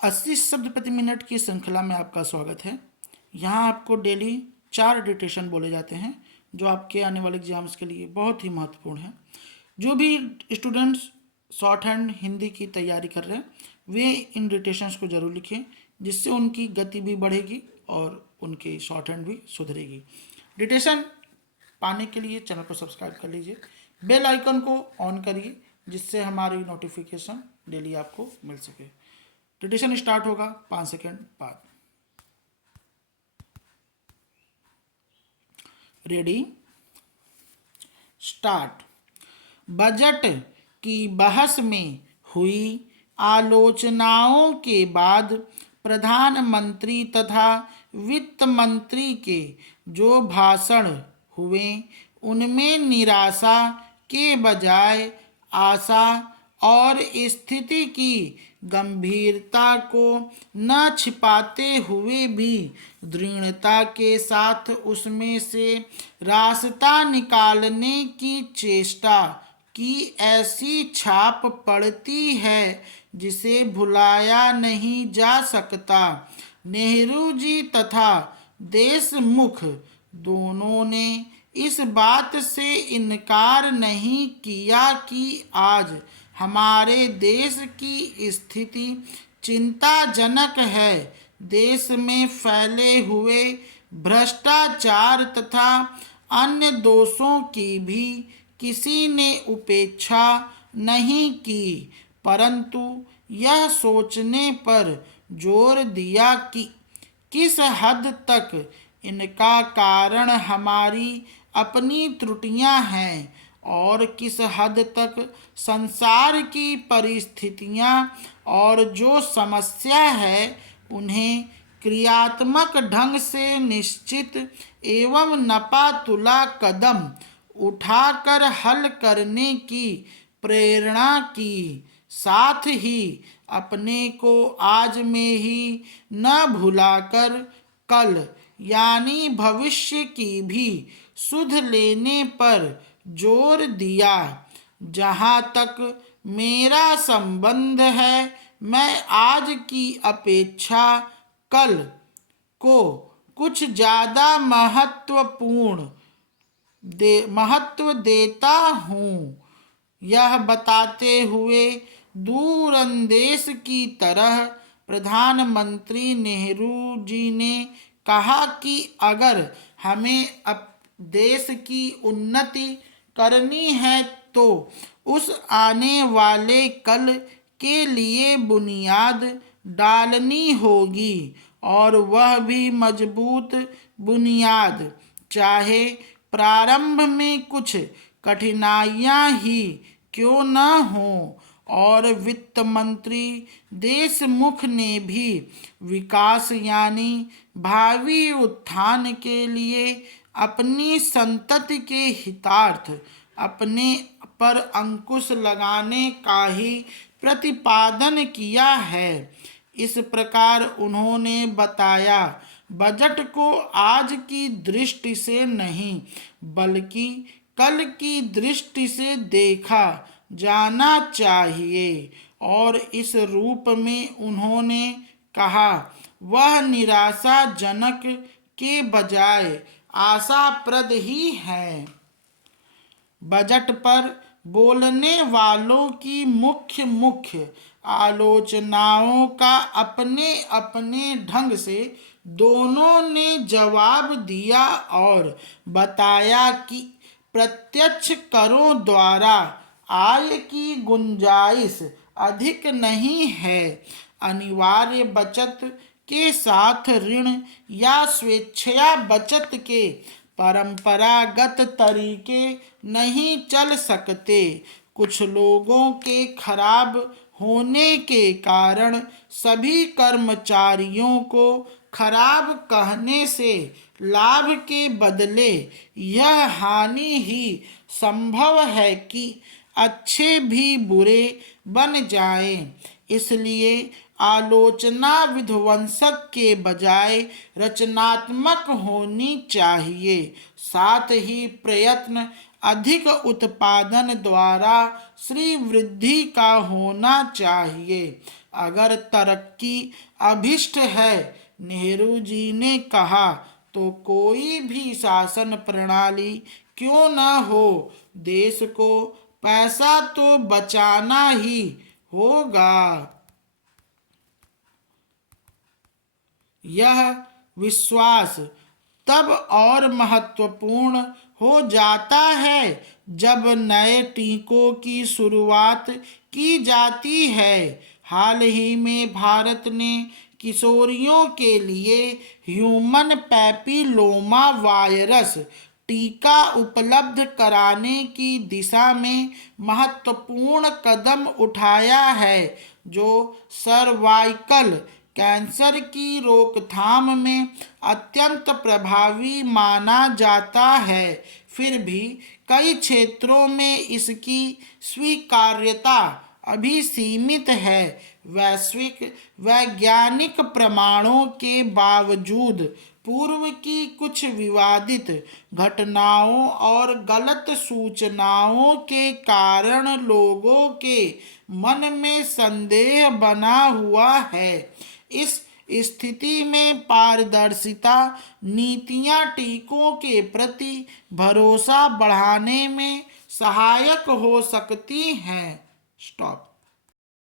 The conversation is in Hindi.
80 शब्द प्रति मिनट की श्रृंखला में आपका स्वागत है। यहाँ आपको डेली 4 डिक्टेशन बोले जाते हैं जो आपके आने वाले एग्जाम्स के लिए बहुत ही महत्वपूर्ण है। जो भी स्टूडेंट्स शॉर्ट हैंड हिंदी की तैयारी कर रहे हैं वे इन डिक्टेशंस को जरूर लिखें, जिससे उनकी गति भी बढ़ेगी और उनकी शॉर्ट हैंड भी सुधरेगी। डिक्टेशन पाने के लिए चैनल को सब्सक्राइब कर लीजिए, बेल आइकन को ऑन करिए, जिससे हमारी नोटिफिकेशन डेली आपको मिल सके। डिक्टेशन स्टार्ट होगा 5 सेकेंड बाद। Ready, start. बजट की बहस में हुई आलोचनाओं के बाद प्रधानमंत्री तथा वित्त मंत्री के जो भाषण हुए उनमें निराशा के बजाय आशा और स्थिति की गंभीरता को न छिपाते हुए भी दृढ़ता के साथ उसमें से रास्ता निकालने की चेष्टा की ऐसी छाप पड़ती है जिसे भुलाया नहीं जा सकता। नेहरू जी तथा देशमुख दोनों ने इस बात से इनकार नहीं किया कि आज हमारे देश की स्थिति चिंताजनक है। देश में फैले हुए भ्रष्टाचार तथा अन्य दोषों की भी किसी ने उपेक्षा नहीं की, परंतु यह सोचने पर जोर दिया कि किस हद तक इनका कारण हमारी अपनी त्रुटियां हैं और किस हद तक संसार की परिस्थितियां और जो समस्या है उन्हें क्रियात्मक ढंग से निश्चित एवं नपा तुला कदम उठाकर हल करने की प्रेरणा की। साथ ही अपने को आज में ही न भुलाकर कल यानी भविष्य की भी सुध लेने पर जोर दिया। जहाँ तक मेरा संबंध है, मैं आज की अपेक्षा कल को कुछ ज़्यादा महत्व देता हूँ। यह बताते हुए दूरंदेश की तरह प्रधानमंत्री नेहरू जी ने कहा कि अगर हमें देश की उन्नति करनी है तो उस आने वाले कल के लिए बुनियाद डालनी होगी, और वह भी मजबूत बुनियाद, चाहे प्रारंभ में कुछ कठिनाइयां ही क्यों न हों। और वित्त मंत्री देशमुख ने भी विकास यानी भावी उत्थान के लिए अपनी संतति के हितार्थ अपने पर अंकुश लगाने का ही प्रतिपादन किया है। इस प्रकार उन्होंने बताया, बजट को आज की दृष्टि से नहीं बल्कि कल की दृष्टि से देखा जाना चाहिए, और इस रूप में उन्होंने कहा वह निराशाजनक के बजाय आशाप्रद ही है। बजट पर बोलने वालों की मुख्य आलोचनाओं का अपने अपने ढंग से दोनों ने जवाब दिया और बताया कि प्रत्यक्ष करों द्वारा आय की गुंजाइश अधिक नहीं है। अनिवार्य बचत के साथ ऋण या स्वेच्छा बचत के परंपरागत तरीके नहीं चल सकते। कुछ लोगों के खराब होने के कारण सभी कर्मचारियों को खराब कहने से लाभ के बदले यह हानि ही संभव है कि अच्छे भी बुरे बन जाएं। इसलिए आलोचना विध्वंसक के बजाय रचनात्मक होनी चाहिए। साथ ही प्रयत्न अधिक उत्पादन द्वारा श्री वृद्धि का होना चाहिए। अगर तरक्की अभिष्ट है, नेहरू जी ने कहा, तो कोई भी शासन प्रणाली क्यों न हो, देश को पैसा तो बचाना ही होगा। यह विश्वास तब और महत्वपूर्ण हो जाता है जब नए टीकों की शुरुआत की जाती है। हाल ही में भारत ने किशोरियों के लिए ह्यूमन पैपिलोमा वायरस टीका उपलब्ध कराने की दिशा में महत्वपूर्ण कदम उठाया है, जो सर्वाइकल कैंसर की रोकथाम में अत्यंत प्रभावी माना जाता है। फिर भी कई क्षेत्रों में इसकी स्वीकार्यता अभी सीमित है। वैश्विक वैज्ञानिक प्रमाणों के बावजूद पूर्व की कुछ विवादित घटनाओं और गलत सूचनाओं के कारण लोगों के मन में संदेह बना हुआ है। इस स्थिति में पारदर्शिता नीतियां टीकों के प्रति भरोसा बढ़ाने में सहायक हो सकती हैं। स्टॉप।